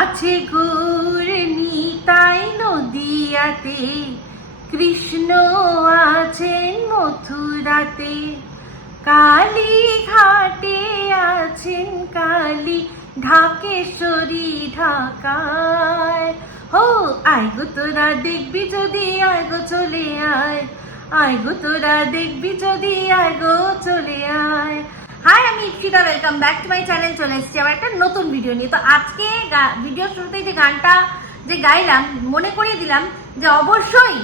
আছে ঘোর নিতাই নদিয়াতে, কৃষ্ণ আছেন মথুরাতে, কালী ঘাটে আছেন কালী, ঢাকেশ্বরী ঢাকায়। হো আয় গো তোরা দেখবি যদি, আয় গো চলে আয়, আয় গো তোরা দেখবি যদি, আয় গো চলে আয়। হাই, আমি Ipsita, welcome back to my channel. চলে এসেছি আবার একটা নতুন ভিডিও নিয়ে। তো আজকে ভিডিও শুরুতেই যে গানটা যে গাইলাম, মনে করিয়ে দিলাম যে অবশ্যই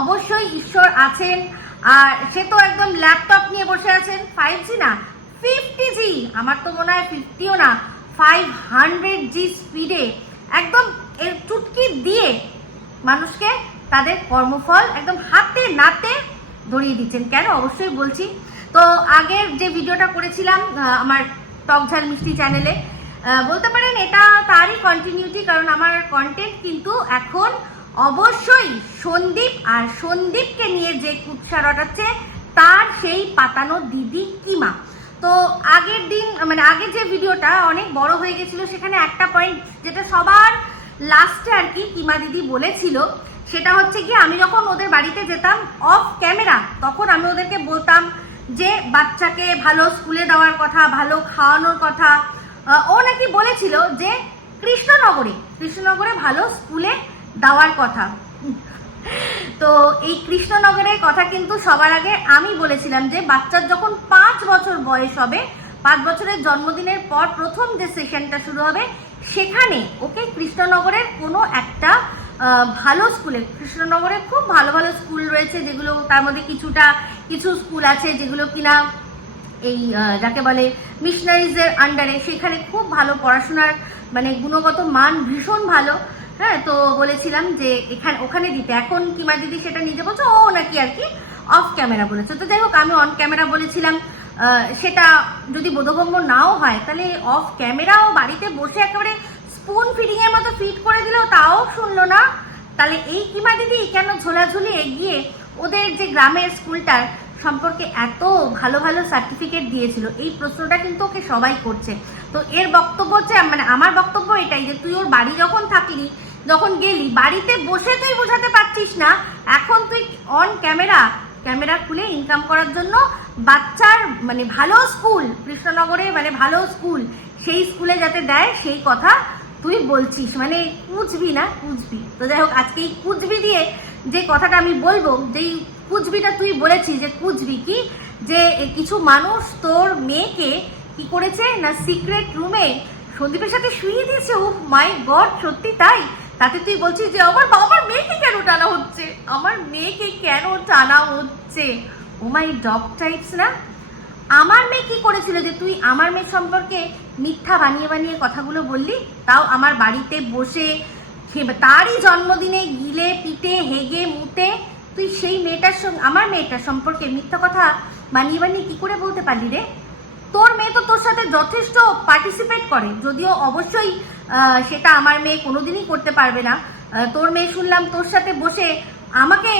অবশ্যই ঈশ্বর আছেন। আর সে তো একদম ল্যাপটপ নিয়ে বসে আছেন, 5G না 50G, আমার তো মনে হয় 50ও না 500G স্পিডে একদম এর চুটকি দিয়ে মানুষকে তাদের কর্মফল একদম হাতে নাতে ধরিয়ে দিচ্ছেন। কেন অবশ্যই বলছি। তো আগের যে ভিডিওটা করেছিলাম আমার টক ঝাল মিষ্টি চ্যানেলে, বলতে পারেন এটা তারই কন্টিনিউটি, কারণ আমার কন্টেন্ট কিন্তু এখন অবশ্যই সন্দীপ আর সন্দীপকে নিয়ে যে কুৎসা রটাচ্ছে তার সেই পাতানো দিদি কিমা। তো আগের দিন মানে আগের যে ভিডিওটা অনেক বড় হয়ে গেছিল, সেখানে একটা পয়েন্ট যেটা সবার লাস্টে আর কি কিমা দিদি বলেছিল, সেটা হচ্ছে কি, আমি যখন ওদের বাড়িতে যেতাম অফ ক্যামেরা, তখন আমি ওদেরকে বলতাম যে বাচ্চাকে ভালো স্কুলে দেওয়ার কথা, ভালো খাওয়ানোর কথা। ও নাকি বলেছিল যে কৃষ্ণনগরে ভালো স্কুলে দেওয়ার কথা। তো এই কৃষ্ণনগরের কথা কিন্তু সবার আগে আমি বলেছিলাম যে বাচ্চার যখন 5 বছর বয়স হবে, 5 বছরের জন্মদিনের পর প্রথম যে সেশনটা শুরু হবে, সেখানে ওকে কৃষ্ণনগরের কোনো একটা ভালো স্কুলে, কৃষ্ণনগরে খুব ভালো ভালো স্কুল রয়েছে, যেগুলো তার মধ্যে কিছু স্কুল আছে যেগুলো কিনা এই যাকে বলে মিশনারিজের আন্ডারে, সেখানে খুব ভালো পড়াশোনার মানে গুণগত মান ভীষণ ভালো। হ্যাঁ, তো বলেছিলাম যে ওখানে দিতে। এখন কিমা দিদি সেটা নিজে বলছে ও নাকি আর কি অফ ক্যামেরা বলেছে। তো যাই হোক, আমি অন ক্যামেরা বলেছিলাম। সেটা যদি বোধগম্য নাও হয়, তাহলে অফ ক্যামেরাও বাড়িতে বসে একেবারে স্পুন ফিডিং এর মতো ফিট করে দিলেও তাও শুনলো না। তাহলে এই কিমা দিদি কেন ঝোলাঝুলি এগিয়ে ওদের যে গ্রামের স্কুলটার সম্পর্কে এত ভালো ভালো সার্টিফিকেট দিয়েছিল, এই প্রশ্নটা কিন্তু ওকে সবাই করছে। তো এর বক্তব্য হচ্ছে, মানে আমার বক্তব্য এটাই যে তুই ওর বাড়ি যখন থাকলি, যখন গেলি, বাড়িতে বসে তুই বোঝাতে পারছিস না, এখন তুই অন ক্যামেরা খুলে ইনকাম করার জন্য বাচ্চার মানে ভালো স্কুল, কৃষ্ণনগরে মানে ভালো স্কুল, সেই স্কুলে যাতে দেয় সেই কথা তুই বলছিস, মানে কুচবি না কুচবি। তো যাই হোক, আজকে এই কুচবি দিয়ে যে কথাটা আমি বলবো, যেই কুচবিটা তুই বলেছিস, যে কুচবি কি, যে কিছু মানুষ তোর মেয়েকে কি করেছে না সিক্রেট রুমে সন্দীপের সাথে শুয়ে দিয়েছে। ও মাই গড, সত্যি তাই? তাতে তুই বলছিস যে আমার মেয়েকে কেন টানা হচ্ছে, আমার মেয়েকে কেন টানা হচ্ছে। ও মাই ডগ টাইপস না। আমার মেয়ে কি করেছিল যে তুই আমার মেয়ে সম্পর্কে মিথ্যা বানিয়ে বানিয়ে কথাগুলো বললি, তাও আমার বাড়িতে বসে তারই জন্মদিনে গিলে পিটে হেগে মুতে তুই সেই মেয়েটার সঙ্গে, আমার মেয়েটার সম্পর্কে মিথ্যা কথা বানিয়ে বানিয়ে কি করে বলতে পারলি রে? তোর মেয়ে তো তোর সাথে যথেষ্ট পার্টিসিপেট করে, যদিও অবশ্যই সেটা আমার মেয়ে কোনোদিনই করতে পারবে না। তোর মেয়ে শুনলাম তোর সাথে বসে আমাকে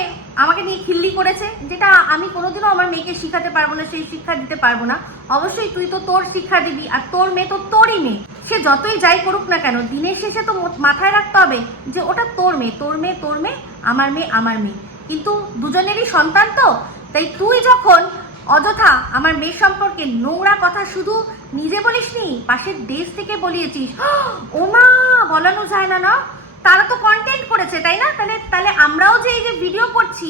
নিয়ে খিল্লি করেছে, যেটা আমি কোনোদিনও আমার মেয়েকে শিখাতে পারবো না, সেই শিক্ষা দিতে পারবো না। অবশ্যই তুই তো তোর শিক্ষা দিবি, আর তোর মেয়ে তো তোরই মেয়ে। সে যতই যাই করুক না কেন, দিনের শেষে তো মাথায় রাখতে হবে যে ওটা তোর মেয়ে, আমার মেয়ে। কিন্তু দুজনেরই সন্তান তো, তাই তুই যখন অযথা আমার মেয়ে সম্পর্কে নোংরা কথা শুধু নিজে বলিসনি, পাশের দেশ থেকে বলিয়েছিস। ও মা, বলানো যায় না না, তারা তো কন্টেন্ট করেছে, তাই না? তাহলে আমরাও যে এই যে ভিডিও করছি,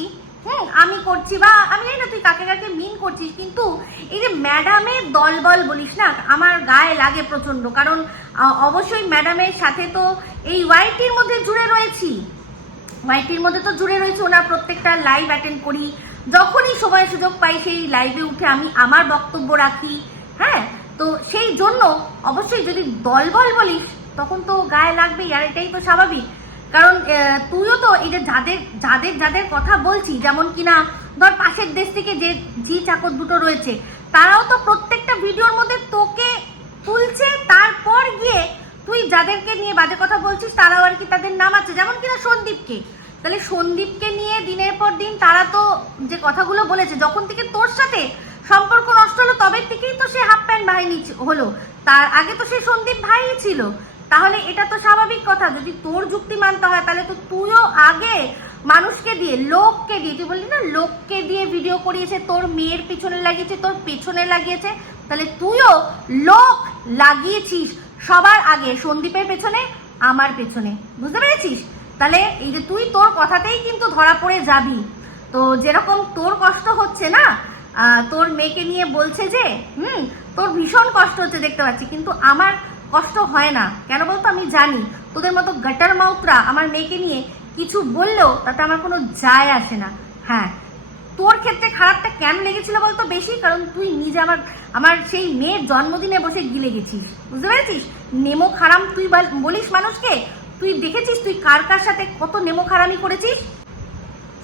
আমি করছি, বা আমি জানি না তুই কাকে কাকে মিন করছিস, কিন্তু এই যে ম্যাডামের দলবল বলিস না, আমার গায়ে লাগে প্রচন্ড। কারণ অবশ্যই ম্যাডামের সাথে তো এই ওয়াইটির মধ্যে জুড়ে রয়েছি, ওনার প্রত্যেকটা লাইভ অ্যাটেন্ড করি, যখনই সময় সুযোগ পাই সেই লাইভে উঠে আমি আমার বক্তব্য রাখি। হ্যাঁ, তো সেই জন্য অবশ্যই যদি দলবল বলিস তখন তো গায়ে লাগবেই, আর এটাই তো স্বাভাবিক। কারণ তুইও তো এই যে যাদের কথা বলছি, যেমন কিনা ধর পাশের দেশ থেকে যে জি চাকর দুটো রয়েছে, তারাও তো প্রত্যেকটা ভিডিওর মধ্যে তোকে তুলছে, তারপর গিয়ে তুই যাদেরকে নিয়ে বাজে কথা বলছিস তারাও আর কি তাদের নাম আছে, যেমন কিনা সন্দীপকে। তাহলে সন্দীপকে নিয়ে দিনের পর দিন তারা তো যে কথাগুলো বলেছে, যখন থেকে তোর সাথে সম্পর্ক নষ্ট হলো তবে থেকেই তো সে হাফ প্যান্ট বাহিনী হলো, তার আগে তো সে সন্দীপ ভাই ছিল। তাহলে এটা তো স্বাভাবিক কথা। যদি তোর যুক্তি মানতে হয় তাহলে তো তুইও আগে মানুষকে দিয়ে, লোককে দিয়ে, তুই বললি না লোককে দিয়ে ভিডিও করিয়েছে, তোর মেয়ের পিছনে লাগিয়েছে, তোর পেছনে লাগিয়েছে, তাহলে তুইও লোক লাগিয়েছিস সবার আগে, সন্দীপের পেছনে, আমার পেছনে, বুঝতে পেরেছিস? তাহলে এই যে তুই তোর কথাতেই কিন্তু ধরা পড়ে যাবি। তো যেরকম তোর কষ্ট হচ্ছে না, তোর মেয়েকে নিয়ে বলছে যে তোর ভীষণ কষ্ট হচ্ছে দেখতে পাচ্ছি, কিন্তু আমার কষ্ট হয় না। কেন বলতো? আমি জানি তোদের মতো গাটার মাউথরা আমার মেয়েকে নিয়ে কিছু বললেও তাতে আমার কোনো যায় আসে না। হ্যাঁ, তোর ক্ষেত্রে খারাপটা কেন লেগেছিল বলতো বেশি? কারণ তুই নিজে আমার সেই মেয়ের জন্মদিনে বসে গিলে গেছিস, বুঝতে পেরেছিস? নেমো খারাম তুই বলিস মানুষকে। তুই দেখেছিস তুই কার কার সাথে কত নেমো খারামি করেছিস?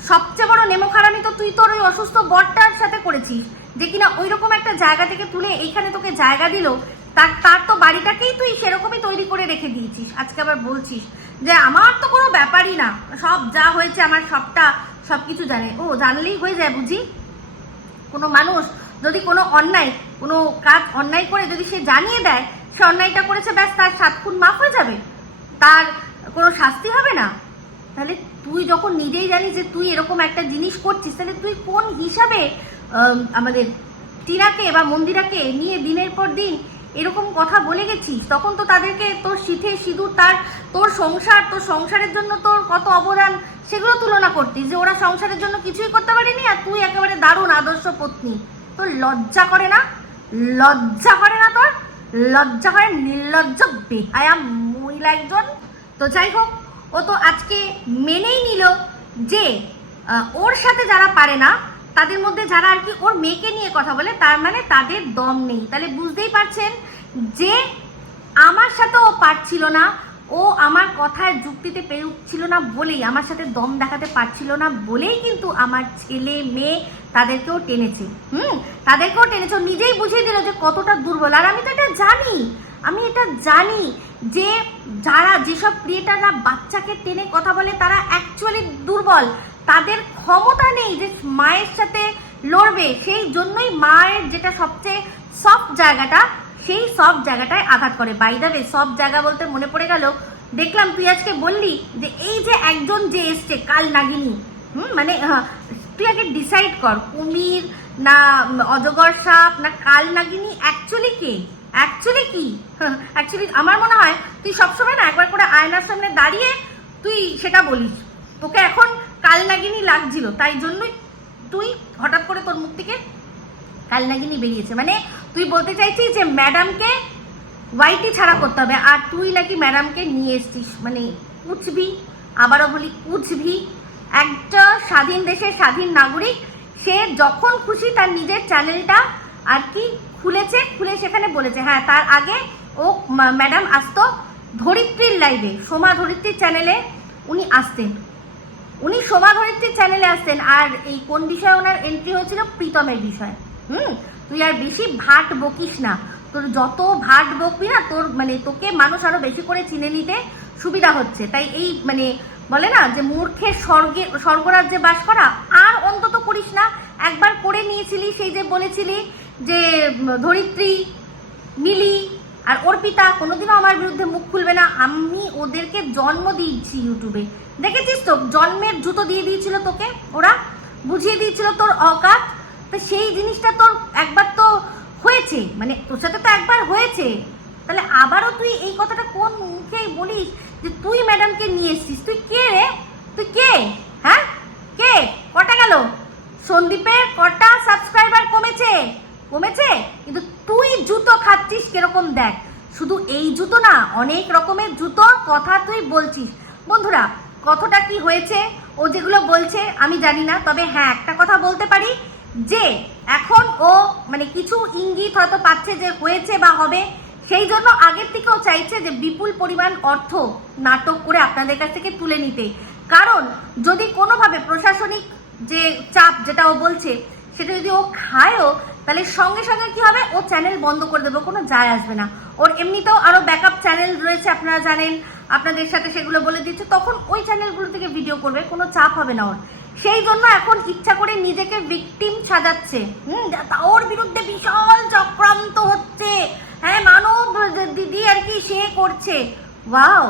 সবচেয়ে বড় নেমো খারামি তো তুই তোর ওই অসুস্থ বরটার সাথে করেছিস, যে কিনা ওই রকম একটা জায়গা থেকে তুলে এইখানে তোকে জায়গা দিল। তার তো বাড়িটাকেই তুই সেরকমই তৈরি করে রেখে দিয়েছিস। আজকে আবার বলছিস যে আমার তো কোনো ব্যাপারই না, সব যা হয়েছে আমার সবকিছু জানে। ও জানলেই হয়ে যায় বুঝি? কোনো মানুষ যদি কোনো কাজ অন্যায় করে যদি সে জানিয়ে দেয় সে অন্যায়টা করেছে, ব্যাস তার 7 খুন মাফ হয়ে যাবে, তার কোনো শাস্তি হবে না? তাহলে তুই যখন নিজেই জানিস যে তুই এরকম একটা জিনিস করছিস, তাহলে তুই কোন হিসাবে আমাদের টিনাকে বা মন্দিরাকে নিয়ে দিনের পর দিন এরকম কথা বলে গেছিস? তখন তো তাদেরকে তোর সিথে সিঁদুর, তোর সংসারের জন্য তোর কত অবদান সেগুলো তুলনা করতিস, যে ওরা সংসারের জন্য কিছুই করতে পারেনি আর তুই একেবারে দারুণ আদর্শ পত্নী। তোর লজ্জা করে না? লজ্জা করে না তোর? লজ্জা করে? নির্লজ্জ বেহায়া মহিলা একজন। তো যাই হোক, ও তো আজকে মেনেই নিল যে ওর সাথে যারা পারে না তাদের মধ্যে যারা আর কি ওর মেয়েকে নিয়ে কথা বলে, তার মানে তাদের দম নেই। তাহলে বুঝতেই পারছেন যে আমার সাথে ও পারছিল না, ও আমার কথায় যুক্তিতে পেরে উঠছিল না বলেই, আমার সাথে দম দেখাতে পারছিল না বলেই কিন্তু আমার ছেলে মেয়ে তাদেরকেও টেনেছে। তাদেরকেও টেনেছে। নিজেই বুঝিয়ে দিল যে কতটা দুর্বল। আর আমি এটা জানি যে যেসব ক্রিয়েটাররা বাচ্চাকে টেনে কথা বলে তারা অ্যাকচুয়ালি দুর্বল, তাদের ক্ষমতা নেই যে মায়ের সাথে লড়বে। সেই জন্যই মায়ের যেটা সবচেয়ে সফট জায়গাটা, সেই সফট জায়গাটায় আঘাত করে। বাই দ্য ওয়ে, সফট জায়গা বলতে মনে পড়ে গেল, দেখলাম তুই আজকে বললি যে এই যে একজন যে এসছে কাল নাগিনী, মানে তুই আগে ডিসাইড কর কুমির না অজগর সাপ না কাল নাগিনী অ্যাকচুয়ালি কে, অ্যাকচুয়ালি কি? অ্যাকচুয়ালি আমার মনে হয় তুই সবসময় না একবার করে আয়নার সামনে দাঁড়িয়ে তুই সেটা বলিস। তোকে এখন কাল নাগিনী লাগছিল, তাই জন্যই তুই হঠাৎ করে তোর মুখ থেকে কাল নাগিনী বেরিয়েছে। মানে তুই বলতে চাইছিস যে ম্যাডামকে ওয়াইটি ছাড়া করতে হবে, আর তুই নাকি ম্যাডামকে নিয়ে এসছিস। মানে কুচবি, আবারও বলি কুচবি। একটা স্বাধীন দেশের স্বাধীন নাগরিক, সে যখন খুশি তার নিজের চ্যানেলটা আর কি খুলে সেখানে বলেছে। হ্যাঁ, তার আগে ও ম্যাডাম আসতো ধরিত্রীর লাইভে, সোমা ধরিত্রীর চ্যানেলে উনি আসতেন, আর এই কোন বিষয়ে ওনার এন্ট্রি হয়েছিল? প্রীতমের বিষয়। তুই আর বেশি ভাট বকিস না, তোর যত ভাট বকবি না তোর মানে তোকে মানুষ আরো বেশি করে চিনে নিতে সুবিধা হচ্ছে। তাই এই মানে বলে না যে মূর্খের স্বর্গরাজ্যে বাস করা আর অন্তত করিস না। একবার করে নিয়েছিলি, সেই যে বলেছিলি যে ধরিত্রী, মিলি আর অর্পিতা কোনোদিনও আমার বিরুদ্ধে মুখ খুলবে না। আমি ওদেরকে জন্ম দিয়েছি ইউটিউবে, দেখেছিস তো? জন্মের জুতো দিয়ে দিয়েছিল তোকে, ওরা বুঝিয়ে দিয়েছিল তোর অকাত। তো সেই জিনিসটা তোর একবার তো হয়েছে, মানে তোর সাথে তো একবার হয়েছে, তাহলে আবারও তুই এই কথাটা কোন মুখে বলিস যে তুই ম্যাডামকে নিয়ে এসছিস? তুই কে রে? তুই কে? হ্যাঁ, কে? কটা গেল? সন্দীপের কটা সাবস্ক্রাইবার কমেছে, কিন্তু তুই জুতো খাচ্ছিস কিরকম দেখ। শুধু এই জুতো না, অনেক রকমের জুতোর কথা তুই বলছিস। বন্ধুরা, কতটা কি হয়েছে ও যেগুলো বলছে আমি জানি না, তবে হ্যাঁ একটা কথা বলতে পারি যে এখন ও মানে কিছু ইঙ্গিত হয়তো পাচ্ছে যে হয়েছে বা হবে, সেই জন্য আগের থেকেও চাইছে যে বিপুল পরিমাণ অর্থ নাটক করে আপনাদের কাছ থেকে তুলে নিতে। কারণ যদি কোনোভাবে প্রশাসনিক যে চাপ যেটা ও বলছে সেটা যদি ও খায়ও, তাহলে সঙ্গে সঙ্গে কি হবে, ও চ্যানেল বন্ধ করে দেবে, কোনো যায় আসবে না। ওর এমনিতেও আরো ব্যাকআপ চ্যানেল রয়েছে, আপনারা জানেন, আপনাদের সাথে সেগুলো বলে দিচ্ছে, তখন ওই চ্যানেলগুলো থেকে ভিডিও করবে, কোনো চাপ হবে না ওর। সেই জন্য এখন ইচ্ছা করে নিজেকে ভিকটিম সাজাচ্ছে। ওর বিরুদ্ধে বিশাল চক্রান্ত হচ্ছে, হ্যাঁ মানব দিদি আর কি সে করছে। Wow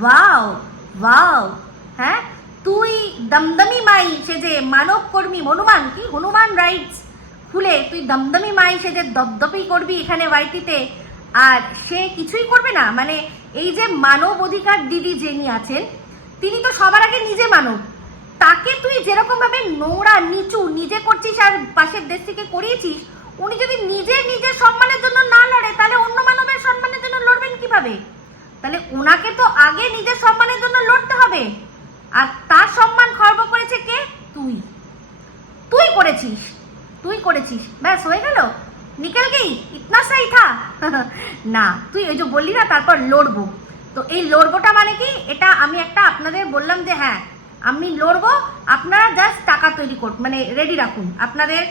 wow wow. হ্যাঁ, তুই দমদমি মাই সেজে মানব কর্মী হনুমান, কি হনুমান রাইটস খুলে তুই দমদমি মাই সেজে দপদপি করবি এখানে ওয়াইটিতে, আর সে কিছুই করবে না? মানে এই যে মানব অধিকার দিদি যিনি আছেন, তিনি তো সবার আগে নিজে মানব, তাকে তুই যেরকম ভাবে নোংরা নিচু নিজে করছিস আর পাশের দেশ থেকে করিয়েছিস, উনি যদি নিজের সম্মানের জন্য না লড়ে, তাহলে অন্য মানবের সম্মানের জন্য লড়বেন কিভাবে? তাহলে ওনাকে তো আগে নিজের সম্মানের জন্য লড়তে হবে, আর তার সম্মান খর্ব করেছে কে? তুই করেছিস, ব্যাস হয়ে গেল, নিকেল গেই, ইতনা সাই থা। না, তুই ওই যে বললি না তারপর লড়বো, তো এই লড়বোটা মানে কি? এটা আমি একটা আপনাদের বললাম যে হ্যাঁ আমি লড়বো, আপনারা জাস্ট টাকা তৈরি করুন, মানে রেডি রাখুন, আপনাদের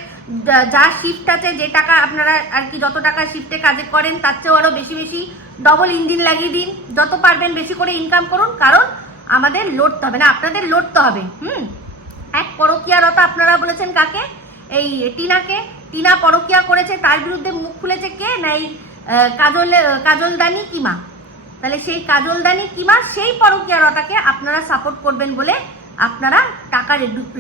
যা শিফট আছে, যে টাকা আপনারা আর কি যত টাকা শিফটে কাজে করেন তার চেয়েও আরো বেশি বেশি ডবল ইঞ্জিন লাগিয়ে দিন, যত পারবেন বেশি করে ইনকাম করুন, কারণ আমাদের লড়তে হবে, না আপনাদের লড়তে হবে। এক পরকীয়ারতা আপনারা বলেছেন কাকে? এই টিনাকে। টিনা পরকীয়া করেছে, তার বিরুদ্ধে মুখ খুলেছে কে? না এই কাজলদানি কিমা। তাহলে সেই কাজলদানি কিমা সেই পরকীয়ারতাকে আপনারা সাপোর্ট করবেন বলে আপনারা টাকা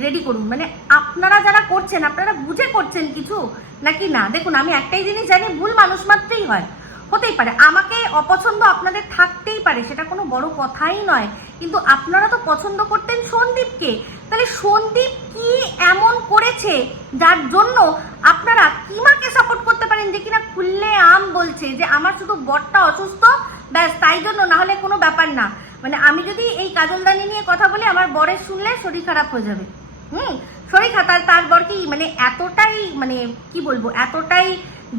রেডি করুন। মানে আপনারা যারা করছেন, আপনারা বুঝে করছেন কিছু নাকি না? দেখুন, আমি একটাই জিনিস জানি, ভুল মানুষ মাত্রই হয়, হতেই পারে, আমাকে অপছন্দ আপনাদের থাকতেই পারে, সেটা কোনো বড় কথাই নয়, কিন্তু আপনারা তো পছন্দ করতেন সন্দীপকে, তাহলে সন্দীপ কি এমন করেছে যার জন্য আপনারা কিমাকে সাপোর্ট করতে পারেন, যে কিনা খুললে আম বলছে যে আমার শুধু বরটা অসুস্থ, ব্যাস তাই জন্য, না হলে কোনো ব্যাপার না। মানে আমি যদি এই কাজলদানি নিয়ে কথা বলি, আমার বরের শুনলে শরীর খারাপ হয়ে যাবে। শরীর খারাপ, তার বর কি মানে এতটাই, মানে কি বলবো, এতটাই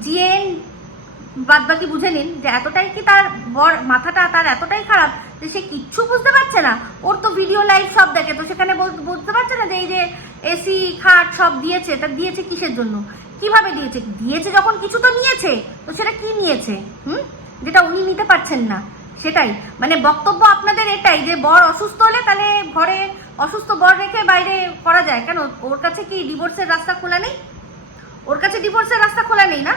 জিএন বাদ বাকি বুঝে নিন যে এতটাই কি তার বর মাথাটা তার এতটাই খারাপ যে সে কিচ্ছু বুঝতে পারছে না। ওর তো ভিডিও লাইভ সব দেখে, তো সেখানে বুঝতে পারছে না যে এই যে এসি খাট সব দিয়েছে, তা দিয়েছে কিসের জন্য, কিভাবে দিয়েছে যখন কিছু তো নিয়েছে, তো সেটা কি নিয়েছে? যেটা উনি নিতে পারছেন না, সেটাই মানে বক্তব্য আপনাদের এটাই যে বর অসুস্থ হলে তাহলে ঘরে অসুস্থ বর রেখে বাইরে করা যায় কেন? ওর কাছে কি ডিভোর্সের রাস্তা খোলা নেই? ওর কাছে ডিভোর্সের রাস্তা খোলা নেই না?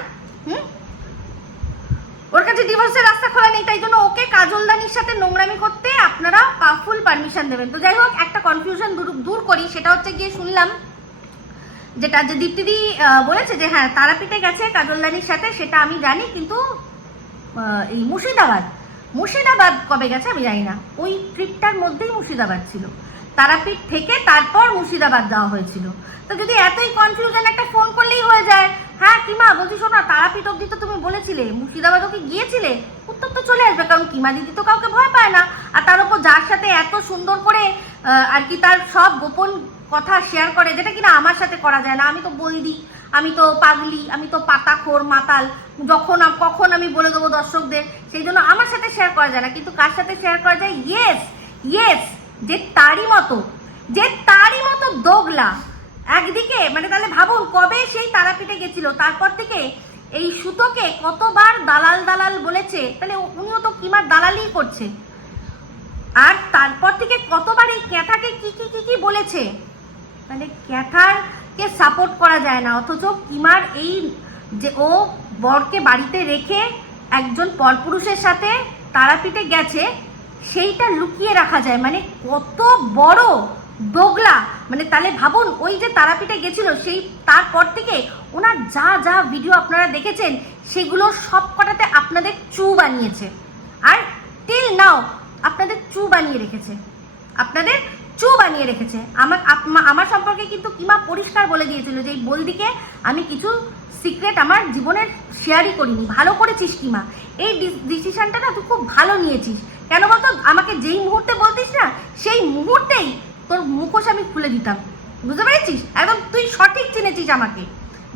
ওর কাছে ডিভোর্সের রাস্তা খোলা নেই, তাই জন্য ওকে কাজলদানির সাথে নোংরামি করতে আপনারা ফুল পারমিশন দেবেন। তো যাই হোক, একটা কনফিউশন দূর করি, সেটা হচ্ছে গিয়ে শুনলাম যেটা যে দীপ্তিদি বলেছে যে হ্যাঁ তারাপীঠে গেছে কাজলদানির সাথে, সেটা আমি জানি, কিন্তু এই মুর্শিদাবাদ কবে গেছে আমি জানি না, ওই ট্রিপটার মধ্যেই মুর্শিদাবাদ ছিল, তারাপীঠ থেকে তারপর মুর্শিদাবাদ যাওয়া হয়েছিল। তো যদি এতই কনফিউশন, একটা ফোন করলেই হয়ে যায়, হ্যাঁ কিমা বলছি শোনো, তারাপীঠ অব্দি তো তুমি বলেছিলে, মুর্শিদাবাদও কি গিয়েছিলে, উত্তর তো চলে আসবে, কারণ কিমা দিদি তো কাউকে ভয় পায় না, আর তার উপর যার সাথে এত সুন্দর করে আর কি তার সব গোপন কথা শেয়ার করে, যেটা কিনা আমার সাথে করা যায় না। আমি তো বলদি, আমি তো পাগলি, আমি তো পাতাখোর মাতাল, কখন আমি বলে দেবো দর্শকদের, সেই জন্য আমার সাথে শেয়ার করা যায় না। কিন্তু কার সাথে শেয়ার করা যায়? ইয়েস, যে তারই মতো দোগলা একদিকে, মানে তাহলে ভাবুন কবে সেই তারাপীঠে গেছিল, তারপর থেকে এই সুতোকে কতবার দালাল বলেছে, তাহলে উনিও তো কিমার দালালি করছে, আর তারপর থেকে কতবার এই ক্যাথাকে কি বলেছে, তাহলে ক্যাথারকে সাপোর্ট করা যায় না, অথচ কিমার এই যে ও বরকে বাড়িতে রেখে একজন পরপুরুষের সাথে তারাপীঠে গেছে, সেইটা লুকিয়ে রাখা যায়, মানে কত বড় দোগলা। মানে তাহলে ভাবুন, ওই যে তারাপীঠে গেছিল, সেই তারপর থেকে ওনার যা ভিডিও আপনারা দেখেছেন, সেগুলো সব কটাতে আপনাদের চু বানিয়েছে, আর টিল নাও আপনাদের চু বানিয়ে রেখেছে। আমার সম্পর্কে কিন্তু কিমা পরিষ্কার বলে দিয়েছিল যে এই বলদিকে আমি কিছু সিক্রেট আমার জীবনের শেয়ারই করিনি। ভালো করেছিস কিমা, এই ডিসিশনটা না তুই খুব ভালো নিয়েছিস। কেন বলতো, আমাকে যেই মুহূর্তে বলতিস না, সেই মুহূর্তেই তোর মুখোশ আমি খুলে দিতাম, বুঝতে পেরেছিস? একদম তুই সঠিক চিনেছিস আমাকে,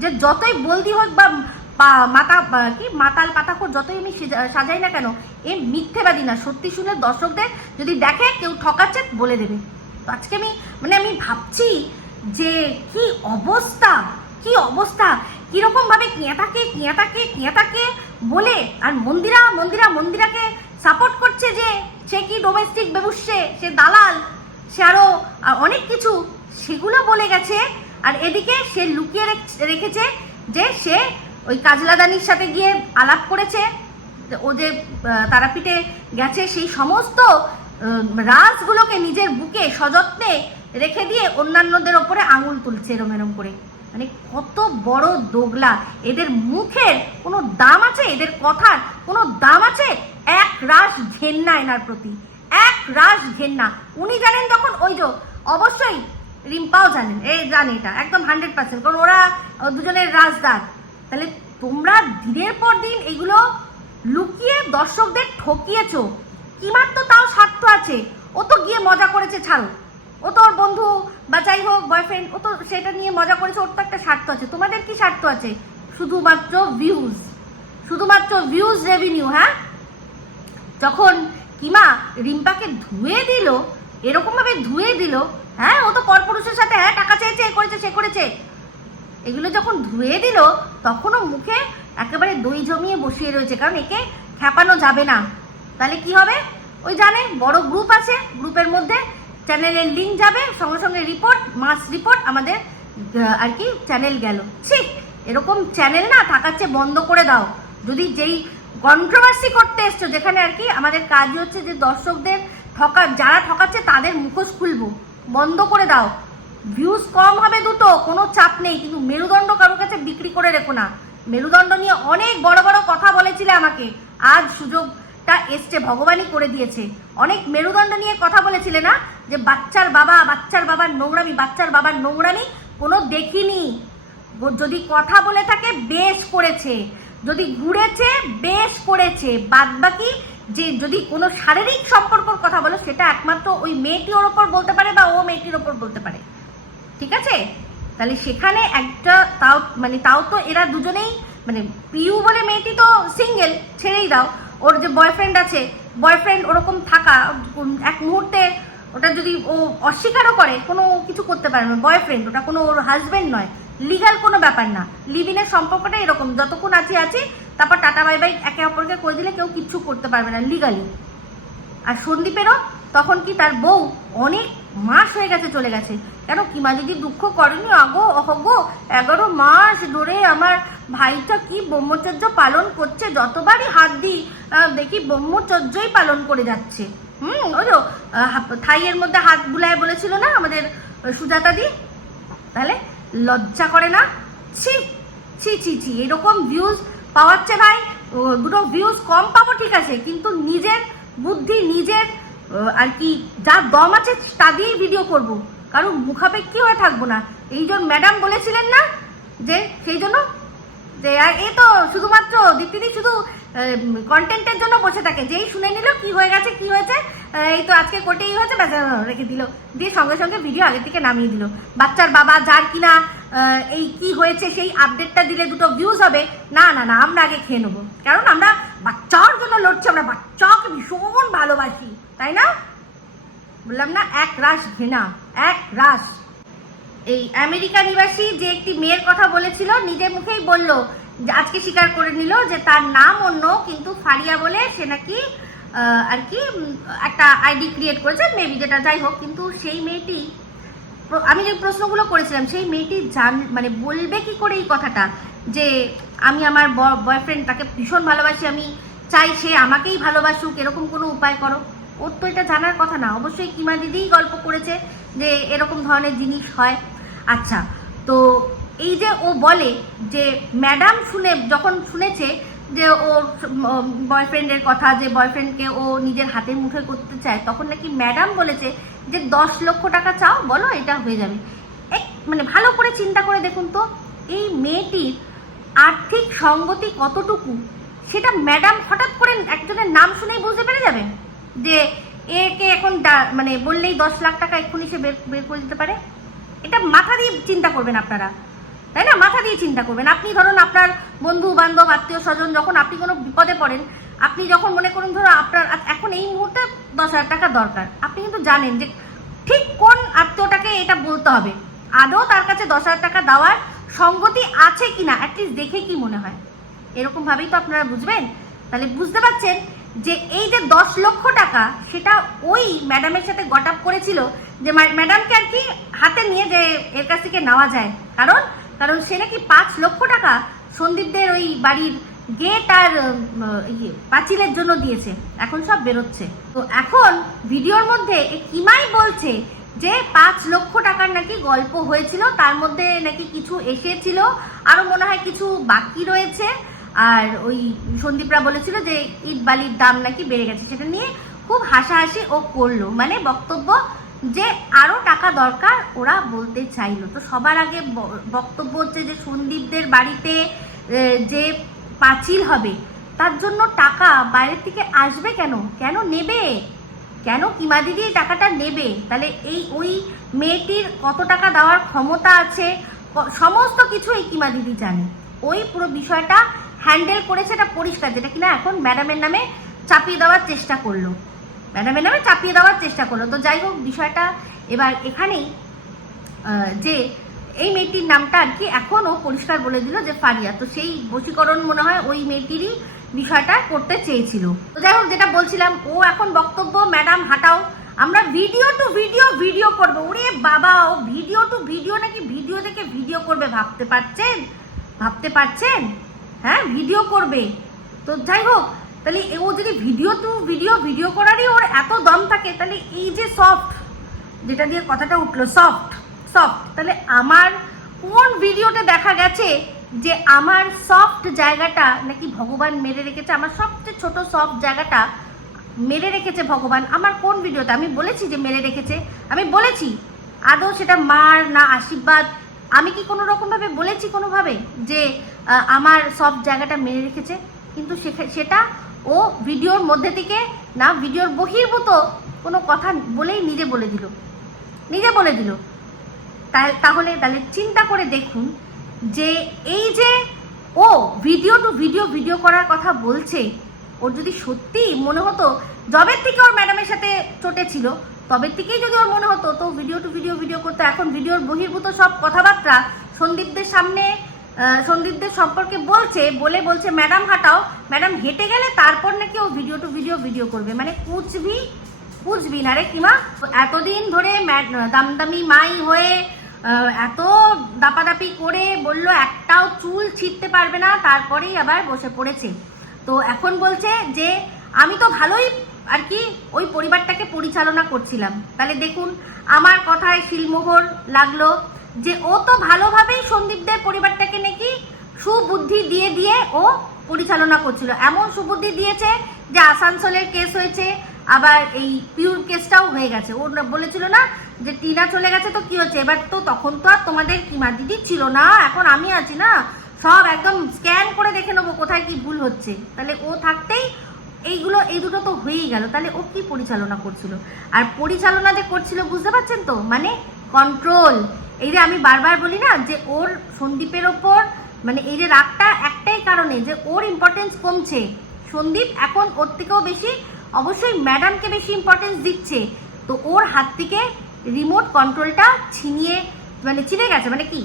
যে যতই বলদি হোক বা মাতাল পাতাখোর যতই আমি সাজাই না কেন, এ মিথ্যেবাদী না। সত্যি শুনে দর্শকদের যদি দেখে কেউ ঠকাচ্ছে বলে দেবে। তো আজকে আমি ভাবছি যে কি অবস্থা, কিরকম ভাবে কেঁয়াটাকে বলে, আর মন্দিরাকে সাপোর্ট করছে যে সে কি ডোমেস্টিক বেবুসে, সে দালাল, সে আরো অনেক কিছু সেগুলো বলে গেছে। আর এদিকে সে লুকিয়ে রেখেছে যে সে ওই কাজলাদানির সাথে গিয়ে আলাপ করেছে, ও যে তারাপীঠে গেছে সেই সমস্ত রাজগুলোকে নিজের বুকে সযত্নে রেখে দিয়ে অন্যান্যদের ওপরে আঙুল তুলছে এরম এরম করে। মানে কত বড় দোগলা! এদের মুখের কোনো দাম আছে? এদের কথার কোনো দাম আছে? এক রাশ ঘেন্না এনার প্রতি, এক রাশ ঘেন্না। উনি জানেন তখন, ওই যে অবশ্যই রিম্পাও জানেন, জানে এটা একদম 100%, কারণ ওরা দুজনের রাজদার। তাহলে তোমরা দিনের পর দিন এগুলো লুকিয়ে দর্শকদের ঠকিয়েছো। কিমার তো তাও স্বার্থ আছে, ও তো গিয়ে মজা করেছে, ছাড়ো, ও তো ওর বন্ধু বা যাই হোক বয়ফ্রেন্ড, ও তো সেটা নিয়ে মজা করেছে, ওর তো একটা স্বার্থ আছে। তোমাদের কি স্বার্থ আছে? শুধুমাত্র ভিউজ, শুধুমাত্র ভিউজ, রেভিনিউ। হ্যাঁ, যখন কিমা রিম্পাকে ধুয়ে দিল, এরকম ভাবে ধুয়ে দিল, হ্যাঁ ও তো পরপুরুষের সাথে হ্যাঁ টাকা চেয়েছে, এ করেছে, সে করেছে, এগুলো যখন ধুয়ে দিল তখনও মুখে একেবারে দই জমিয়ে বসিয়ে রয়েছে, কারণ একে খেপানো যাবে না। তাহলে কি হবে? ওই জানে বড় গ্রুপ আছে, গ্রুপের মধ্যে চ্যানেলের লিঙ্ক যাবে, সঙ্গে সঙ্গে রিপোর্ট, মাস রিপোর্ট, আমাদের আর কি চ্যানেল গেল। ঠিক এরকম চ্যানেল না থাকার চেয়ে বন্ধ করে দাও। যদি যেই কন্ট্রোভার্সি করতে এসছো, যেখানে আর কি আমাদের কাজই হচ্ছে যে দর্শকদের যারা ঠকাচ্ছে তাদের মুখোশ খুলবো, বন্ধ করে দাও। ভিউজ কম হবে দুটো, কোনো চাপ নেই, কিন্তু মেরুদণ্ড কারোর কাছে বিক্রি করে রেখো না। মেরুদণ্ড নিয়ে অনেক বড় বড় কথা বলেছিলে আমাকে, আজ সুযোগটা এসছে, ভগবানই করে দিয়েছে। অনেক মেরুদণ্ড নিয়ে কথা বলেছিলে না, যে বাচ্চার বাবার নোংরামি, বাচ্চার বাবার নোংরামি কোনো দেখিনি। যদি কথা বলে থাকে বেশ করেছে, যদি ঘুরেছে বেশ করেছে, বাদ বাকি যে যদি কোনো শারীরিক সম্পর্কর কথা বলো সেটা একমাত্র ওই মেয়েটি ওর ওপর বলতে পারে বা ও মেয়েটির ওপর বলতে পারে, ঠিক আছে? তাহলে সেখানে একটা তাও তো এরা দুজনেই, মানে পিউ বলে মেয়েটি তো সিঙ্গেল, ছেড়েই দাও, ওর যে বয়ফ্রেন্ড আছে, বয়ফ্রেন্ড ওরকম থাকা এক মুহূর্তে, ওটা যদি ও অস্বীকারও করে কোনো কিছু করতে পারে না, বয়ফ্রেন্ড ওটা কোনো ওর হাজবেন্ড নয়, লিগাল কোনো ব্যাপার না। লিভিনের সম্পর্কটা এরকম, যতক্ষণ আছি তারপর টাটা বাই বাই একে অপরকে করে দিলে কেউ কিচ্ছু করতে পারবে না লিগালি। আর সন্দীপেরও তখন কি তার বউ অনেক মাস হয়ে গেছে চলে গেছে, কেন কিমা যদি দুঃখ করেনি? অহগো 11 মাস ধরে আমার ভাইটা কি ব্রহ্মচর্য পালন করছে, যতবারই হাত দিই দেখি ব্রহ্মচর্যই পালন করে যাচ্ছে। ওই তো থাইয়ের মধ্যে হাত বুলায় বলেছিল না আমাদের সুজাতা দি, তাহলে লজ্জা করে না? ছি ছি ছি ছি, এরকম ভিউজ পাওয়াচ্ছে ভাই, দুটো ভিউজ কম পাবো ঠিক আছে, কিন্তু নিজের বুদ্ধি, নিজের আর কি যা দম আছে তা দিয়েই ভিডিও করব, কারণ মুখাপেক্ষী হয়ে থাকবো না। এই জন্য ম্যাডাম বলেছিলেন না যে সেই জন্য যে এ তো শুধুমাত্র দীপ্তিদি শুধু কন্টেন্টের জন্য বসে থাকে, যেই শুনে নিল কি হয়ে গেছে, কি হয়েছে, এই তো আজকে কোর্টেই হয়েছে, ব্যাস রেখে দিল, দিয়ে সঙ্গে সঙ্গে ভিডিও আগে থেকে নামিয়ে দিল। বাচ্চার বাবা যার কিনা এই কি হয়েছে সেই আপডেটটা দিলে দুটো ভিউজ হবে, না না না, আমরা আগে খেয়ে নেবো, কারণ আমরা বাচ্চার জন্য লড়ছি, আমরা বাচ্চাকে ভীষণ ভালোবাসি, তাই না? বললাম না, এক রাশ ঘৃণা, এক রাশ। এই আমেরিকা নিবাসী যে একটি মেয়ের কথা বলেছিল, নিজের মুখেই বলল, আজকে স্বীকার করে নিল যে তার নাম অন্য, কিন্তু ফারিয়া বলে সে নাকি আর কি একটা আইডি ক্রিয়েট করেছে, মেবি, যেটা যাই হোক। কিন্তু সেই মেয়েটি, আমি যে প্রশ্নগুলো করেছিলাম, সেই মেয়েটি মানে বলবে কি করে এই কথাটা যে আমি আমার বয়ফ্রেন্ড তাকে ভীষণ ভালোবাসি, আমি চাই সে আমাকেই ভালোবাসুক, এরকম কোনো উপায় করো? ওর তো এটা জানার কথা না। অবশ্যই কিমা দিদিই গল্প করেছে যে এরকম ধরনের জিনিস হয়। আচ্ছা, তো এই যে ও বলে যে ম্যাডাম যখন শুনেছে যে ওর বয়ফ্রেন্ডের কথা, যে বয়ফ্রেন্ডকে ও নিজের হাতের মুঠে করতে চায়, তখন নাকি ম্যাডাম বলেছে যে 10 লক্ষ টাকা চাও, বলো এটা হয়ে যাবে। মানে ভালো করে চিন্তা করে দেখুন তো, এই মেয়েটির আর্থিক সঙ্গতি কতটুকু সেটা ম্যাডাম হঠাৎ করে একজনের নাম শুনেই বুঝতে পেরে যাবে যে একে এখন মানে বললেই 10 লাখ টাকা এক্ষুনি সে বের করে দিতে পারে? এটা মাথা দিয়ে চিন্তা করবেন আপনারা, তাই না? মাথা দিয়ে চিন্তা করবেন। আপনি ধরুন আপনার বন্ধু বান্ধব আত্মীয় স্বজন যখন আপনি কোনো বিপদে পড়েন, আপনি যখন মনে করুন ধরো আপনার এখন এই মুহূর্তে 10,000 টাকা দরকার, আপনি কিন্তু জানেন যে ঠিক কোন আত্মীয়টাকে এটা বলতে হবে, আদৌ তার কাছে 10,000 টাকা দেওয়ার সঙ্গতি আছে কিনা অ্যাটলিস্ট দেখে কি মনে হয়, এরকম ভাবেই তো আপনারা বুঝবেন। তাহলে বুঝতে পারছেন যে এই যে 10 লক্ষ টাকা, সেটা ওই ম্যাডামের সাথে গট আপ করেছিল যে ম্যাডামকে আর কি হাতে নিয়ে যে এর কাছ থেকে নেওয়া যায়, কারণ সে নাকি 5 লক্ষ টাকা সন্দীপদের ওই বাড়ির গেট আর পাঁচিলের জন্য দিয়েছে, এখন সব বেরোচ্ছে। তো এখন ভিডিওর মধ্যে কিমাই বলছে যে 5 লক্ষ টাকার নাকি গল্প হয়েছিল, তার মধ্যে নাকি কিছু এসেছিল, আরো মনে হয় কিছু বাকি রয়েছে। আর ওই সন্দীপরা বলেছিল যে ইট বালির দাম নাকি বেড়ে গেছে, সেটা নিয়ে খুব হাসাহাসি ও করলো, মানে বক্তব্য যে আরো টাকা দরকার ওরা বলতে চাইলো। তো সবার আগে বক্তব্য হচ্ছে যে সন্দীপদের বাড়িতে যে পাঁচিল হবে তার জন্য টাকা বাইরের থেকে আসবে কেন, কেন নেবে, কেন কিমা দিদি এই টাকাটা নেবে? তাহলে ওই মেয়েটির কত টাকা দেওয়ার ক্ষমতা আছে, সমস্ত কিছু এই কিমা দিদি জানে। ওই পুরো বিষয়টা হ্যান্ডেল করেছে, এটা পরিষ্কার, যেটা কিনা এখন ম্যাডামের নামে চাপিয়ে দেওয়ার চেষ্টা করলো, তো যাই হোক বিষয়টা এবার এখানেই যে এই মেয়েটির নামটা আর কি এখনও পরিষ্কার বলে দিল যে ফারিয়া। তো সেই বশীকরণ মনে হয় ওই মেয়েটিরই বিষয়টা করতে চেয়েছিল। তো যাই হোক, যেটা বলছিলাম, ও এখন বক্তব্য, ম্যাডাম হাঁটাও, আমরা ভিডিও টু ভিডিও করবো। ওরে বাবা, ও ভিডিও টু ভিডিও নাকি ভিডিও থেকে ভিডিও করবে, ভাবতে পারছেন? হ্যাঁ, ভিডিও করবে। তো যাই হোক, তাহলে ও যদি ভিডিও টু ভিডিও করারই ওর এত দম থাকে, তাহলে এই যে সফট, যেটা দিয়ে কথাটা উঠলো সফট, তাহলে আমার কোন ভিডিওতে দেখা গেছে যে আমার সফট জায়গাটা নাকি ভগবান মেরে রেখেছে, আমার সবচেয়ে ছোট সফট জায়গাটা মেরে রেখেছে ভগবান? আমার কোন ভিডিওতে আমি বলেছি যে মেরে রেখেছে? আমি বলেছি? আদৌ সেটা মার না আশীর্বাদ, আমি কি কোনো রকমভাবে বলেছি কোনোভাবে যে আমার সফট জায়গাটা মেরে রেখেছে? কিন্তু সেটা ও ভিডিওর মধ্যে থেকে না, ভিডিওর বহির্ভূত কোনো কথা বলেই নিজে বলে দিল। তাহলে চিন্তা করে দেখুন যে এই যে ও ভিডিও টু ভিডিও করার কথা বলছে, ওর যদি সত্যি মনে হতো, জবের থেকে ওর ম্যাডামের সাথে চটেছিল, তবে থেকেই যদি ওর মনে হতো, তো ভিডিও টু ভিডিও করতো। এখন ভিডিওর বহির্ভূত সব কথাবার্তা সন্দীপদের সামনে, সন্দীপদের সম্পর্কে বলছে ম্যাডাম হাঁটাও, ম্যাডাম হেঁটে গেলে তারপর নাকি ও ভিডিও টু ভিডিও করবে। মানে কুচবি না রে কিমা? এতদিন ধরে দামদামি মাই হয়ে এত দাপাদাপি করে বললো একটাও চুল ছিঁড়তে পারবে না, তারপরেই আবার বসে পড়েছে। তো এখন বলছে যে আমি তো ভালোই আর কি ওই পরিবারটাকে পরিচালনা করছিলাম। তাহলে দেখুন, আমার কথায় শিলমোহর লাগলো যে ও তো ভালোভাবেই সন্দীপদের পরিবারটাকে নাকি সুবুদ্ধি দিয়ে ও পরিচালনা করছিল। এমন সুবুদ্ধি দিয়েছে যে আসানসোলের কেস হয়েছে, আবার এই পিউর কেসটাও হয়ে গেছে। ও বলেছিল না যে টিনা চলে গেছে, তো কি হচ্ছে এবার? তো তখন তো আর তোমাদের কিমা দিদি ছিল না, এখন আমি আছি না, সব একদম স্ক্যান করে দেখে নেবো কোথায় কি ভুল হচ্ছে। তাহলে ও থাকতেই এই দুটো তো হয়েই গেল। তাহলে ও কি পরিচালনা করছিল? আর পরিচালনা যে করছিল, বুঝতে পারছেন তো, মানে কন্ট্রোল। এই যে আমি বারবার বলি না যে ওর সন্দীপের ওপর মানে এই যে রাগটা একটাই কারণে, যে ওর ইম্পর্টেন্স কমছে। সন্দীপ এখন ওর থেকেও বেশি অবশ্যই ম্যাডামকে বেশি ইম্পর্টেন্স দিচ্ছে। তো ওর হাত থেকে রিমোট কন্ট্রোলটা ছিঁড়ে গেছে। মানে কি,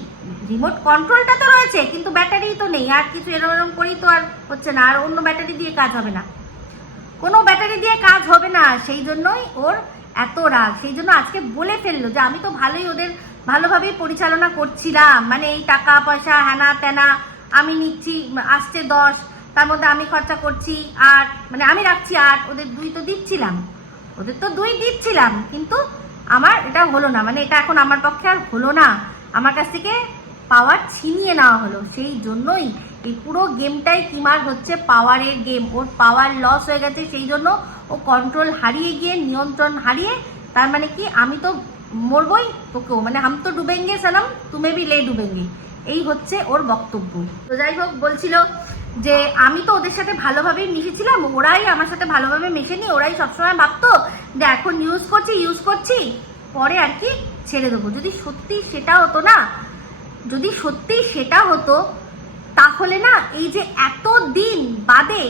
রিমোট কন্ট্রোলটা তো রয়েছে কিন্তু ব্যাটারি তো নেই, আর কিছু এরকম করেই তো আর হচ্ছে না, আর অন্য ব্যাটারি দিয়ে কাজ হবে না, কোনো ব্যাটারি দিয়ে কাজ হবে না। সেই জন্যই ওর এত রাগ। সেই জন্য আজকে বলে ফেললো যে আমি তো ওদের ভালোভাবেই পরিচালনা করছিলাম, মানে এই টাকা পয়সা হ্যানা ত্যানা আমি নিচ্ছি, আসছে 10, তার মধ্যে আমি খরচা করছি 8, মানে আমি রাখছি 8, ওদের 2 তো দিচ্ছিলাম, কিন্তু আমার এটা হলো না, মানে এটা এখন আমার পক্ষে আর হলো না, আমার কাছ থেকে পাওয়ার ছিনিয়ে নেওয়া হলো। সেই জন্যই এই পুরো গেমটাই কিমার হচ্ছে পাওয়ারের গেম। ওর পাওয়ার লস হয়ে গেছে, সেই জন্য ও কন্ট্রোল হারিয়ে গিয়ে, নিয়ন্ত্রণ হারিয়ে, তার মানে কি আমি তো মরবই, তোকেও, মানে হাম তো ডুবেঙ্গে সনম, তুমি ভি লে ডুবেঙ্গে, এই হচ্ছে ওর বক্তব্য। তো যাই হোক, বলছিল যে আমি তো ওদের সাথে ভালোভাবেই মিশেছিলাম, ওরাই আমার সাথে ভালোভাবে মেশেনি, ওরাই সবসময় ভাবতো যে এখন ইউজ করছি, পরে আর কি ছেড়ে দেবো। যদি সত্যি সেটা হতো তাহলে না, এই যে এত দিন বাদে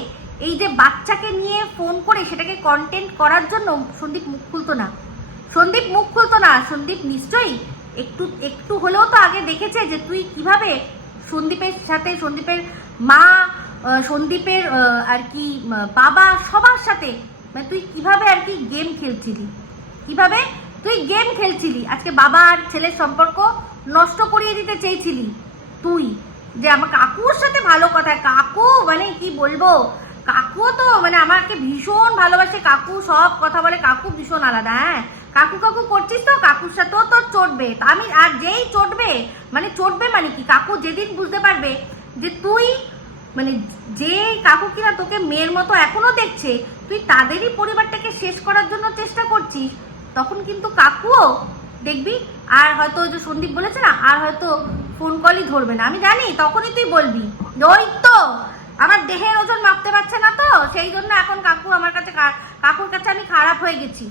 এই যে বাচ্চাকে নিয়ে ফোন করে সেটাকে কন্টেন্ট করার জন্য সন্দীপ মুখ খুলতো না। সন্দীপ নিশ্চয়ই একটু হলেও তো আগে দেখেছে যে তুই কিভাবে সন্দীপের সাথে, সন্দীপের মা, সন্দীপের আর কি বাবা, সবার সাথে মানে তুই কিভাবে আর কি গেম খেলছিলি, আজকে বাবা আর ছেলের সম্পর্ক নষ্ট করিয়ে দিতে চেয়েছিলি তুই। যে আমার কাকুর সাথে ভালো কথা, কাকু মানে কি বলবো, কাকু তো মানে আমাকে ভীষণ ভালোবাসে, কাকু সব কথা বলে, কাকু ভীষণ আলাদা। হ্যাঁ, কাকু কাকু করছিস তো, কাকুর সাথেও তোর চটবে। আমি আর যেই চটবে মানে কি, কাকু যেদিন বুঝতে পারবে যে তুই মানে যে কাকু কিনা তোকে মেয়ের মতো এখনো দেখছে, তুই তাদেরই পরিবারটাকে শেষ করার জন্য চেষ্টা করছিস, তখন কিন্তু কাকুও দেখবি আর হয়তো ওই যে সন্দীপ বলেছে না, আর হয়তো ফোন কলই ধরবে না। আমি জানি তখনই তুই বলবি ওই তো আমার দেহের ওজন মাপতে পারছে না, তো সেই জন্য এখন কাকু আমার কাছে, কাকুর কাছে আমি খারাপ হয়ে গেছি।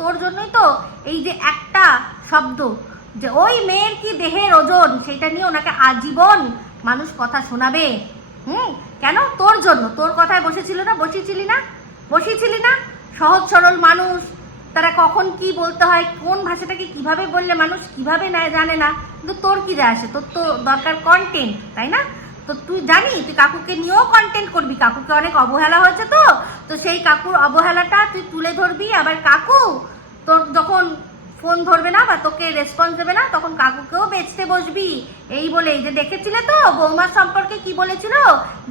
তোর জন্যই তো এই যে একটা শব্দ যে ওই মেয়ের কি দেহের ওজন, সেটা নিয়ে ওনাকে আজীবন মানুষ কথা শোনাবে। কেন? তোর জন্য, তোর কথায় বসেছিলি না? সহজ সরল মানুষ, তারা কখন কি বলতে হয়, কোন ভাষাটাকে কিভাবে বললে মানুষ কিভাবে নেয় জানে না, কিন্তু তোর কি যায় আসে? তোর তো দরকার কন্টেন্ট, তাই না? তো তুই জানি তুই কাকুকে নিয়েও কন্টেন্ট করবি, কাকুকে অনেক অবহেলা হয়েছে, তো সেই কাকুর অবহেলাটা তুই তুলে ধরবি। আবার কাকু তোর যখন ফোন ধরবে না বা তোকে রেসপন্স দেবে না, তখন কাকুকেও বেচতে বসবি এই বলে যে দেখেছিলে তো বৌমার সম্পর্কে কি বলেছিল,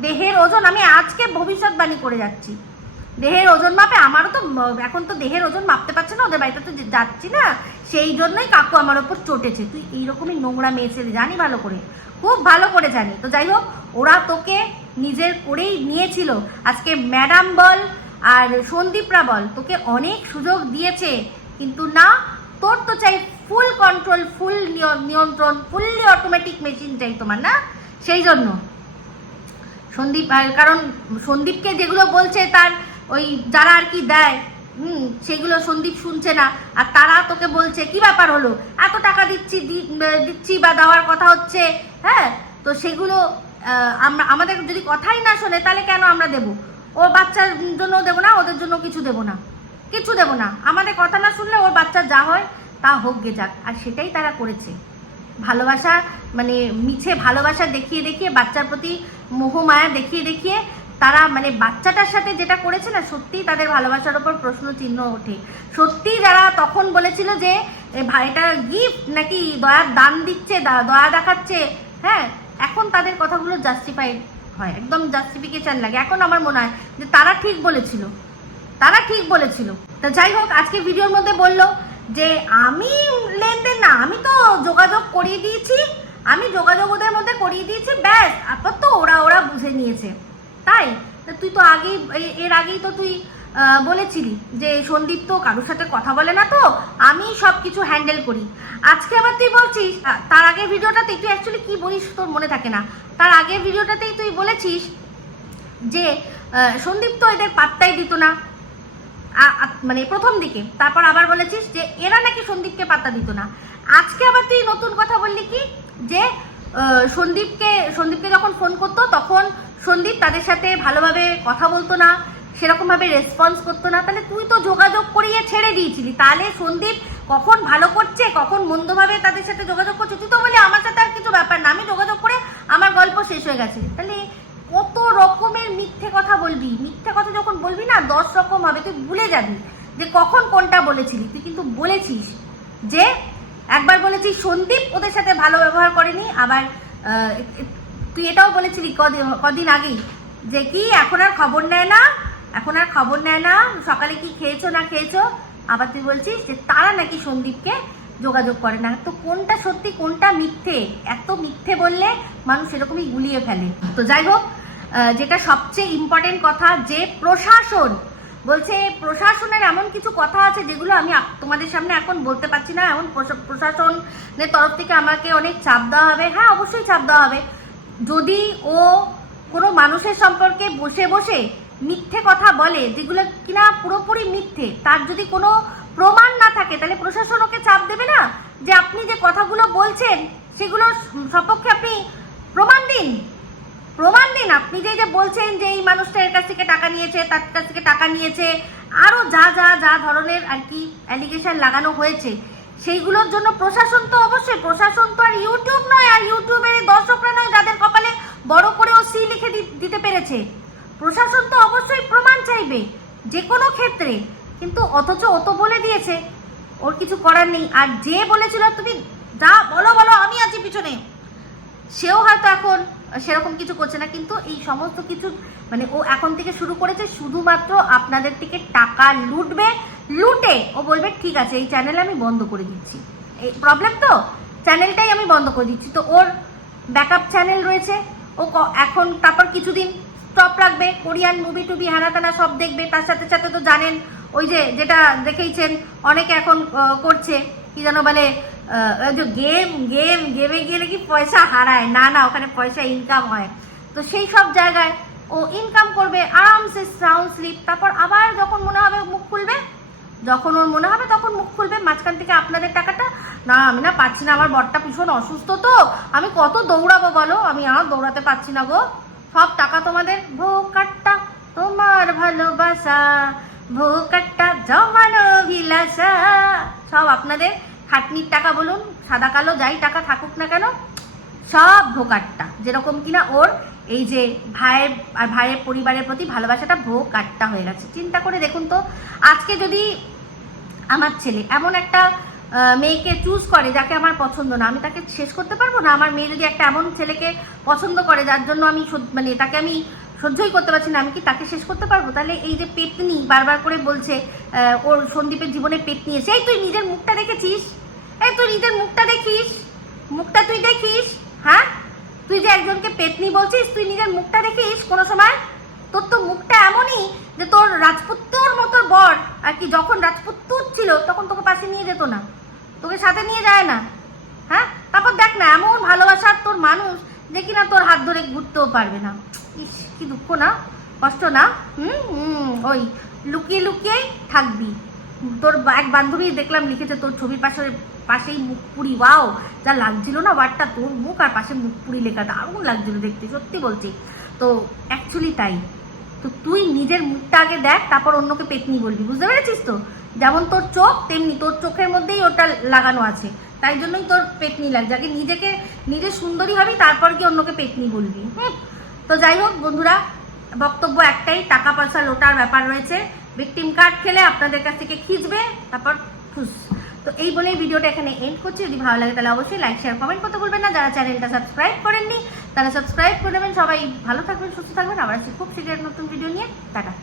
দেহের ওজন। আমি আজকে ভবিষ্যৎবাণী করে যাচ্ছি, দেহের ওজন মাপে। আমারও তো এখন তো দেহের ওজন মাপতে পারছে না, ওদের বাড়িতে তো যাচ্ছি না, সেই জন্যই কাকু আমার ওপর চটেছে। তুই এইরকমই নোংরা মেয়ে ছেলে, জানি ভালো করে, খুব ভালো করে জানি। তো যাই হোক, ওরা তোকে নিজের করেই নিয়েছিল। আজকে ম্যাডাম বল আর সন্দীপরা বল তোকে অনেক সুযোগ দিয়েছে, কিন্তু না, তোর তো চাই ফুল কন্ট্রোল, ফুল নিয়ন্ত্রণ, ফুললি অটোমেটিক মেশিন চাই তোমার, না? সেই জন্য সন্দীপ, কারণ সন্দীপকে যেগুলো বলছে তার ওই যারা আর কি দেয়, সেগুলো সন্দীপ শুনছে না, আর তারা তোকে বলছে কি ব্যাপার হলো, এত টাকা দিচ্ছি বা দেওয়ার কথা হচ্ছে, হ্যাঁ, তো সেগুলো আমাদের যদি কথাই না শোনে, তাহলে কেন আমরা দেবো? ওর বাচ্চার জন্য দেবো না, ওদের জন্য কিছু দেবো না, আমাদের কথা না শুনলে ওর বাচ্চা যা হয় তা হোক গে যাক। আর সেটাই তারা করেছে, ভালোবাসা মানে মিছে ভালোবাসা দেখিয়ে বাচ্চার প্রতি মোহমায়া দেখিয়ে তারা মানে বাচ্চাটার সাথে যেটা করেছে না, সত্যিই তাদের ভালোবাসার ওপর প্রশ্ন চিহ্ন ওঠে। সত্যি যারা তখন বলেছিল যে ভাইটা গিফট নাকি দয়ার দান দিচ্ছে, দয়া দেখাচ্ছে, হ্যাঁ, এখন তাদের কথাগুলো জাস্টিফাইড হয়, একদম জাস্টিফিকেশন লাগে। এখন আমার মনে হয় যে তারা ঠিক বলেছিল। তো যাই হোক, আজকে ভিডিওর মধ্যে বললো যে আমি লেনদেন না, আমি তো যোগাযোগ করিয়ে দিয়েছি, ওদের মধ্যে করিয়ে দিয়েছি, ব্যাস, তারপর তো ওরা বুঝে নিয়েছে। তাই তুই তো এর আগেই তো তুই বলেছিলি যে সন্দীপ তো কারোর সাথে কথা বলে না, তো আমি সব কিছু হ্যান্ডেল করি। আজকে আবার তুই বলছিস, তার আগের ভিডিওটাতে তুই অ্যাকচুয়ালি কি বলিস তোর মনে থাকে না, তার আগের ভিডিওটাতেই তুই বলেছিস যে সন্দীপ তো এদের পাত্তাই দিত না, মানে প্রথম দিকে, তারপর আবার বলেছিস যে এরা নাকি সন্দীপকে পাত্তা দিত না। আজকে আবার তুই নতুন কথা বললি কি, যে সন্দীপকে যখন ফোন করতো তখন সন্দীপ তাদের সাথে ভালোভাবে কথা বলতো না, সেরকমভাবে রেসপন্স করতো না। তাহলে তুই তো যোগাযোগ করিয়ে ছেড়ে দিয়েছিলি, তাহলে সন্দীপ কখন ভালো করছে কখন মন্দভাবে তাদের সাথে যোগাযোগ করছে, তুই তো বলি আমার সাথে আর কিছু ব্যাপার না, আমি যোগাযোগ করে আমার গল্প শেষ হয়ে গেছে। তাহলে কত রকমের মিথ্যে কথা বলবি, মিথ্যে কথা যখন বলবি না 10 রকম হবে, তুই ভুলে যাবি যে কখন কোনটা বলেছিলি। তুই কিন্তু বলেছিস যে একবার বলেছিস সন্দীপ ওদের সাথে ভালো ব্যবহার করেনি, আবার তুই এটাও বলেছিলি কদিন আগেই যে কি এখন আর খবর নেয় না, সকালে কি খেয়েছো না খেয়েছো, আবার তুই বলছিস যে তারা নাকি সন্দীপকে যোগাযোগ করে না। তো কোনটা সত্যি কোনটা মিথ্যে? এত মিথ্যে বললে মানুষ এরকমই গুলিয়ে ফেলে। তো যাই হোক, যেটা সবচেয়ে ইম্পর্টেন্ট কথা, যে প্রশাসন বলছে, প্রশাসনের এমন কিছু কথা আছে যেগুলো আমি তোমাদের সামনে এখন বলতে পারছি না, এমন প্রশাসনের তরফ থেকে আমাকে অনেক চাপ দেওয়া হবে। হ্যাঁ, অবশ্যই চাপ দেওয়া হবে। যদি ও কোনো মানুষের সম্পর্কে বসে মিথ্যে কথা বলে, যেগুলো কিনা পুরোপুরি মিথ্যে, তার যদি কোনো প্রমাণ না থাকে, তাহলে প্রশাসন ওকে চাপ দেবে না যে আপনি যে কথাগুলো বলছেন সেগুলোর সপক্ষে আপনি প্রমাণ দিন। আপনি যে বলছেন যে এই মানুষটা এর কাছ থেকে টাকা নিয়েছে, তার কাছ থেকে টাকা নিয়েছে, আরো যা ধরনের আর কি অ্যালিগেশন লাগানো হয়েছে, সেইগুলোর জন্য প্রশাসন তো অবশ্যই, প্রশাসন তো আর ইউটিউব নয়, আর ইউটিউবের দর্শকরা নয় যাদের কপালে বড় করে ও সি লিখে দিতে পেরেছে। প্রশাসন তো অবশ্যই প্রমাণ চাইবে যে কোনো ক্ষেত্রে, কিন্তু অথচ ও তো বলে দিয়েছে, ওর কিছু করার নেই। আর যে বলেছিল তুমি যা বলো আমি আছি পিছনে, সেও হয়তো এখন সেরকম কিছু করছে না, কিন্তু এই সমস্ত কিছু মানে ও এখন থেকে শুরু করেছে শুধুমাত্র আপনাদের থেকে টাকা লুটবে, লুটে ও বলবে ঠিক আছে এই চ্যানেল আমি বন্ধ করে দিচ্ছি। এই প্রবলেম তো, চ্যানেলটাই আমি বন্ধ করে দিচ্ছি। তো ওর ব্যাকআপ চ্যানেল রয়েছে, ও এখন তারপর কিছুদিন স্টপ রাখবে, কোরিয়ান মুভি টুবি হানা টানা সব দেখবে। তার সাথে সাথে তো জানেন ওই যে যেটা দেখেইছেন অনেকে এখন করছে কি যেন বলে গেমে গেলে কি পয়সা হারায়, না না ওখানে পয়সা ইনকাম হয়। তো সেই সব জায়গায় ও ইনকাম করবে আরামসে, সাউন্ড স্লিপ। তারপর আবার যখন মনে হবে মুখ খুলবে, যখন ওর মনে হবে তখন মুখ খুলবে। মাঝখান থেকে আপনাদের টাকাটা, না আমি না পাচ্ছি না, আমার বরটা ভীষণ অসুস্থ তো আমি কত দৌড়াবো বলো, আমি আর দৌড়াতে পারছি না গো, সব টাকা তোমাদের ভোকাট্টা, তোমার ভালোবাসা ভোকাট্টা জমানো বিলাসা, সব আপনাদের খাটনির টাকা বলুন, সাদা কালো যাই টাকা থাকুক না কেন, সব ভোকাট্টা। যেরকম কিনা ওর এই যে ভাইয়ের আর ভাইয়ের পরিবারের প্রতি ভালোবাসাটা ভোকাট্টা হয়ে গেছে। চিন্তা করে দেখুন তো, আজকে যদি আমার ছেলে এমন একটা মেয়েকে চুজ করে যাকে আমার পছন্দ না, আমি তাকে শেষ করতে পারবো না? আমার মেয়ে যদি একটা এমন ছেলেকে পছন্দ করে যার জন্য আমি মানে তাকে আমি সহ্যই করতে পারছি না, আমি কি তাকে শেষ করতে পারবো? তাহলে এই যে পেতনি বারবার করে বলছে ওর সন্দীপের জীবনে পেতনি এসে, এই তুই নিজের মুখটা দেখেছিস? এই তুই নিজের মুখটা দেখিস, মুখটা তুই দেখিস, হ্যাঁ? তুই যে একজনকে পেতনি বলছিস, তুই নিজের মুখটা দেখিস কোনো সময়? তোর তো মুখটা এমনই যে তোর রাজপুত্তর মতো বর আর কি, যখন রাজপুত্তর ছিল তখন তোকে পাশে নিয়ে যেত না, তোকে সাথে নিয়ে যায় না, হ্যাঁ? তারপর দেখ না এমন ভালোবাসার তোর মানুষ যে কিনা তোর হাত ধরে ঘুরতেও পারবে না। ইস কি দুঃখ না, কষ্ট না? ওই লুকিয়ে লুকিয়েই থাকবি। তোর এক বান্ধবী দেখলাম লিখেছে তোর ছবির পাশেই মুখপুরি, ওয়াও যা লাগছিল না ওয়ার্ডটা, তোর মুখ আর পাশে মুখপুরি লেখা দারুণ লাগছিল দেখতে, সত্যি বলছি। তো অ্যাকচুয়ালি তাই। তো তুই নিজের মুখটা আগে দেখ, তারপর অন্যকে পেতনি বলবি, বুঝতে পেরেছিস তো? যেমন তোর চোখ তেমনি তোর চোখের মধ্যেই ওটা লাগানো আছে, তাই জন্যই তোর পেতনি লাগছে। আগে নিজে সুন্দরী হবি, তারপর কি অন্যকে পেতনি বলবি। তো যাই হোক বন্ধুরা, বক্তব্য একটাই, টাকা পয়সা লোটার ব্যাপার রয়েছে, ভিকটিম কার্ড খেলে আপনাদের কাছ থেকে খিঁচবে, তারপর খুশ। তো এই বলেই ভিডিওটা এখানে এন্ড করছি। যদি ভালো লাগে তাহলে অবশ্যই লাইক শেয়ার কমেন্ট করতে ভুলবেন না। যারা চ্যানেলটা সাবস্ক্রাইব করেননি তারা সাবস্ক্রাইব করে নেবেন। সবাই ভালো থাকবেন, সুস্থ থাকবেন। আবার আসছি খুব শীঘ্র নতুন ভিডিও নিয়ে। টাটা।